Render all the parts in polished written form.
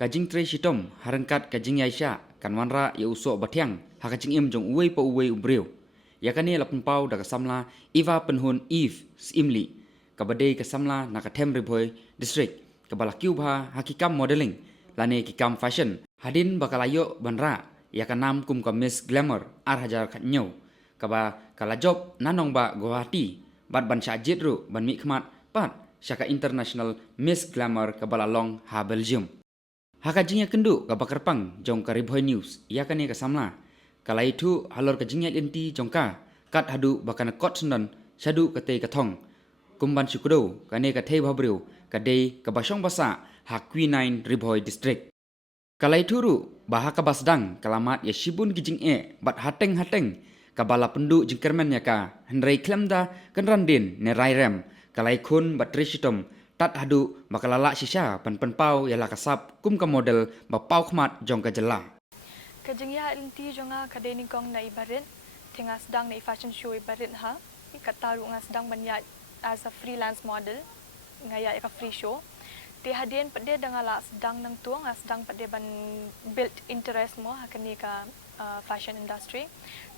kajing tre shitom harangkat kajing yaisha kanwanra ya usok batyang hakajing im jong uwei pa uwei ubreu yakane lapun pau da kasamla iva penhun eve simli kabade kasamla nakatem riboy district kabalakiu bha hakikam modeling lane kikam fashion hadin bakalayo banra yakanam kum ka miss glamour ar hajar khatnyau kaba kala job nanong ba Guwahati bat ban syajit ru ban mi khmat pat syaka international miss glamour kabala long ha Belgium hakajinya kendu ka bakarpang jong ka Riboy News yakane ka samla kala itu halor kajinya inti jongka kat hadu bakana kot sunan syadu kate kathong kumban syukudo kane ka thei bhabreu ka dei ka basong basa ha Q9 Riboy district kala itu ru bahaka basdang kalamat ya shibun gijing bat hateng kabala pendu jingkermen yaka hendrai klemda kanrandin ne rairem kalai khun batrishitom tat hadu bakalala shisha pan pau yala kasap kum ka model ba pau khmat jong ka jela kajingya inti jonga kadeni kong na ibarin tingas dang na fashion show ibarin ha ikataru ngas dang manya as a freelance model ngaya ka free show ti hadien pade dangala sedang nang tuang sedang pade ban build interest mo hakani ka fashion industry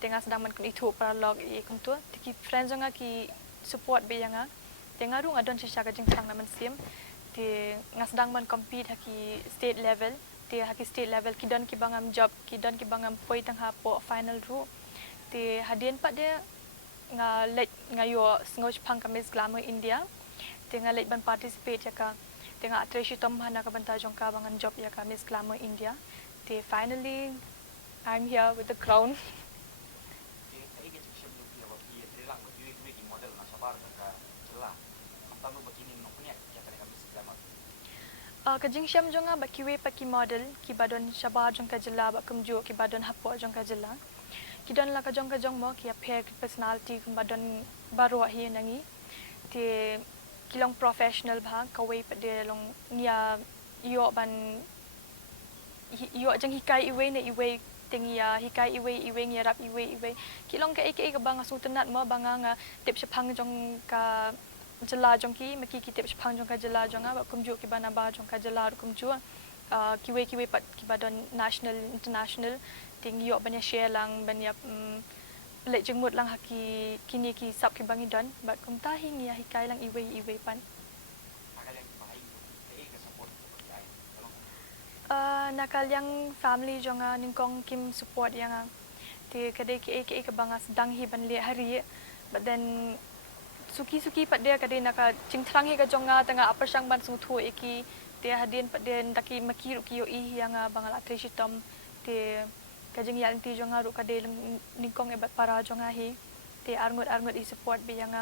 tingas dang man kun itu para log i kuntu tiki friends jonga ki support be yanga tengaru ngadon shisha kajing sang naman sim ti ngasdang man compete haki state level ti haki state level kidon ki bangam job kidon ki bangam poi tang hapo final ru ti hadien pa de nga let nga yo sngoch phang ka Miss Glamour India ti nga let ban participate yaka ti nga atreshi tom hana ka banta jong ka bangan job yaka Miss Glamour India ti finally I'm here with the crown. Kajing syam jonga bakiwe paki model ki badon shabar jong ka jela ba kumju ki badon hapo jong ka jela ki don la ka jong mo ki appear ki personality kum badon baro hi nangi ti kilong professional bha kawe pa de long nia yo ban yo jang hikai iwe ne iwe tingia hikai iwe ngia rap iwe kilong ka eke banga sutenat mo banga nga tip shapang jong ka jela jong ki maki ki tip shapang jong ka jela jong ba kumju ki bana ba jong ka jela kumju kiwe pat ki badon national international ting yo banya share lang banya le jengmut lang haki kini ki sap ki bangi don ba kum tahing ya hikai lang iwe pan nakal yang family jonga ningkong kim support yang ti kadai ki ke banga sedang hi ban le hari but then suki pat dia kadai naka cingtrang hi ka jonga tanga apa sang ban sung thu eki dia hadin pat dia taki makiru ki yo i yang bangala treshitom ti kajing yang ti jonga ru kadai ningkong e bat para jonga hi ti arngot i support bi yang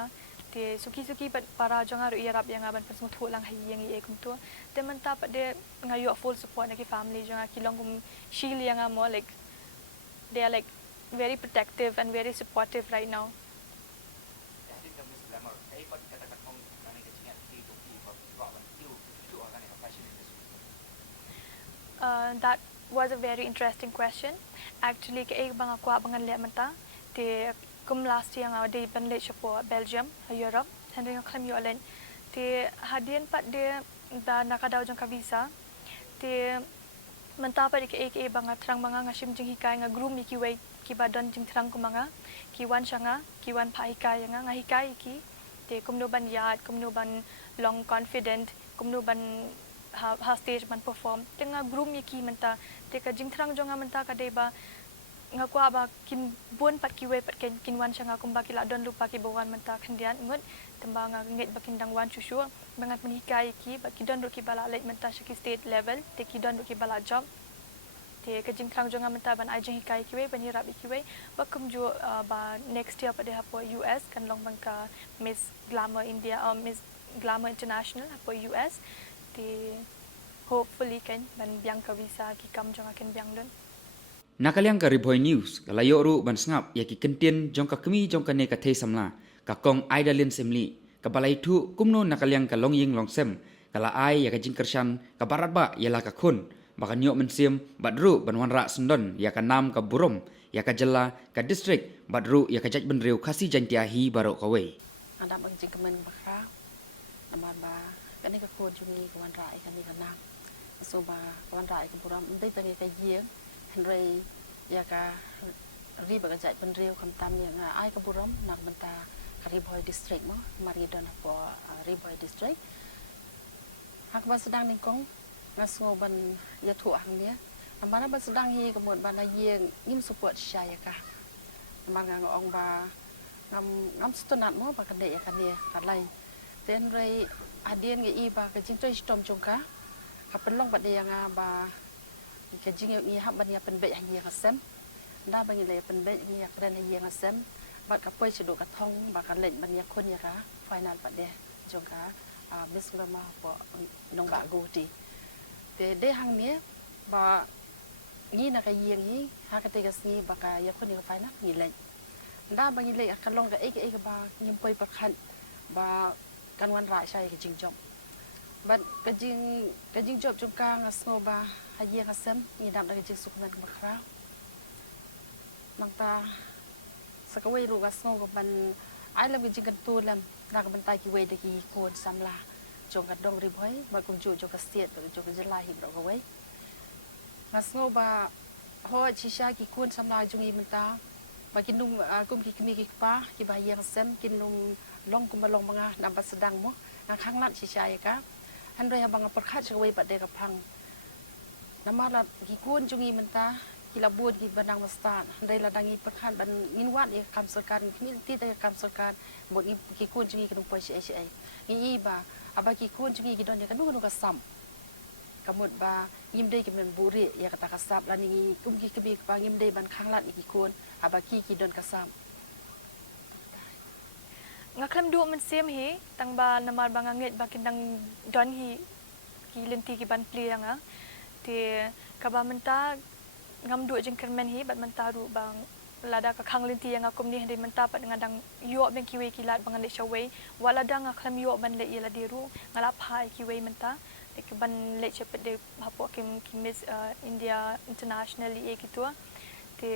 ti suki pat para jonga ru irap yang ban sung thu lang hi yang i kum tu te manta pat dia ngayo full support na ki family jonga kilong kum shil yang mo like they are like very protective and very supportive right now. That was a very interesting question. Actually, ke bang ako abangan le mata te kum last year nga day ban le po Belgium, Europe, handing nga claim yo alen te hadien pat de da nakadaw jong ka visa te manta pa ke bang trang mga nga shim jing hikai nga groom ki way ki badon jing trang ko mga kiwan syanga kiwan pa hikai nga hikai ki te kumno ban yard kumno ban long confident kumno ban ha stage man perform tenga groom ki menta te ka jingtrang jonga menta ka deba nga kwa ba kin bon pat ki we pat kin wan syanga kumba kila don lupa ki bawan menta khandian ngut tamba nga nget bakin dang wan chusu bangat menikai ki ba ki don ru ki bala late menta shaki state level te ki don ru ki bala job te ka jingtrang jonga menta ban ajing hikai ki we ban yirap ki we ba kumju ba next year pa de ha po US kan long bang ka Miss Glamour India or Miss Glamour International ha po US ti hopefully kan ban biang ka visa ki kam jong akin biang don nakaliang ka Riboy News kalayo ru ban sngap ya ki kentien jong ka kemi jong ka ne ka thei samla ka kong Aidalin semli ka balai thu kumno nakaliang ka longying longsem kala ai ya ka jingkershan ka barat ba yala ka khun baka nyok mensim badru ban wanra sendon ya ka nam ka burom ya ka jela ka district badru ya ka jaj benreu khasi jantia hi baro ka we ada bang jingkemen bakra namar ba kani ka khod juni ka wanra ai kani ka nam so ba kawan rai ke buram ndai tangi ka yeng henry ya ka ri ba jai pen riu kam tam ya nga ai ka buram nak benta Riboy district mo mari don po Riboy district hak ba sedang ningkong ngasngo ban ya thu hang nia amana ba sedang hi kemud ban yeng ngim support saya ka amana ngong ba ngam stunat mo ba kande ya kan nia kalai ten rei adien ge i ba ka jing toi stom jongka ka penlong ba de yang ba ka jing ngi hab ban ya pen be yang ya kasem nda ba ngi le pen be ngi ya kren ya kasem ba ka poi chido ka thong ba ka lệnh ban ya kon ya ka final ba de jongka Miss Lama po nong ba go ti te de hang nia ba ngi na ka yeng hi ha ka te ka sngi ba ka ya kon ya final ngi lệnh nda ba ngi le ka long ka e ba ngim poi pa khan ba kan wan rai sai ka jing job but ka jing job jong ka ngasngo ba ha ye ka sem ni dam da ka jing sukman ba kra mang ta sakawai ru ngasngo ko ban ai lam ka jing kan tu lam na ka bantai ki we de ki kon samla jong ka dong Riboy ba kum ju jong ka state ba jong ka jela hi bro ka we ngasngo ba ho chi sha ki kon samla jong i menta ba kinum kum ki kimi ki pa ki ba ye ka sem kinum long kum long manga na ba sedang mo na khang lat chi sha ka han re bang per khat chawai ba de ka phang namala ki kun jungi menta ki la buat ki banang mastan han re la dangi per khat ban ngin wat e kam sarkan mi ti ta kam sarkan bot ki kun jungi ka dum poi chi ai ngi ba aba ki kun jungi ki don ya ka nu ka sam kamut ba ngim de ki men buri ya kata kasap la ni kum ki kebi ba ngim de ban khang lat ki kun aba ki don ka sam ngaklam du man sim hi tang ba namar ba nget ba kindang don hi ki lenti ki ban pli nga te ka ba menta ngam du jeng kermen hi bat menta ru bang lada ka khang lenti yang akum ni hande menta pat ngadang yo ben ki we ki lat bang le shawai wala dang ngaklam yo ban le ila diru ngala phai ki we menta te ki ban le chepet de hapo kim Miss India internationally e kitua te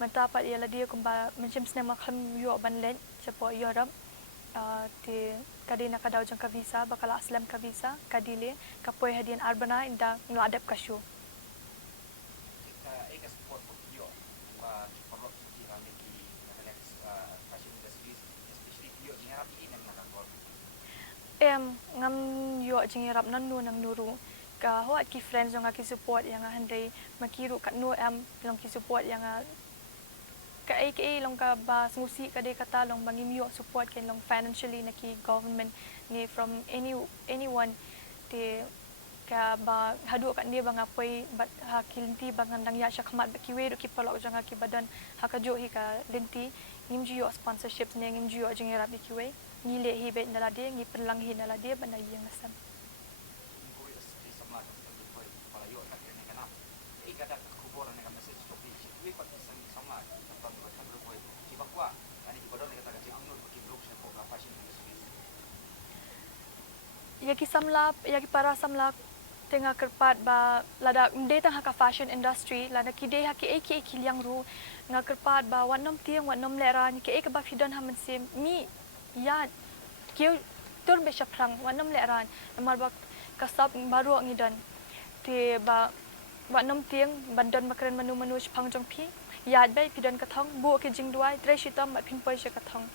menta pat ila dia kumba mencem sne ngaklam yo ban le chapo Europe te kadina kadaw jang ka visa bakala aslam ka visa kadile kapoy hadian arbana inda ngadap ka show Kita eka support for yo ba support ki rame ki next fashion industries especially yo ni harap ini nang nakakor ngam yo jing rap nan nu nang nuru ka ho ki friends jang ki support yang handai makiru kat nu long ki support yang ka long ka ba smusi ka de kata long bangim yo support ken long financially na ki government ni from anyone te ka ba hadu kat dia bang apoi bat hakilti bangandang ya syakmat ki we ki palok jang ki badan hakajo hi ka lenti ngim ju yo sponsorships ne ngim ju yo jing rap ki we ni le hi bet nala de ngi perlang hi nala de bana yang asam ko is sama ng poi para yo ka kene kana eka da kubor na ka message to page we pat isang sama tapang ba kan poi ki bakwa ani ki badon kata kasi ang no ki blog sa ko ka fashion industries ya ki para samlap tengah kerpat ba lada mde tang haka fashion industry lada kide haki eki liang ru nga kerpat ba wanom tiang wanom lera ni ke ba fidon hamen sim mi ya kiu tur be shaprang wanom lera namar ba kasap baru ngidon te ba wanom tiang bandan makren manu shpang jong pi yad bai pidon kathong bu ke jing duai tre shitam ba pin poi she kathong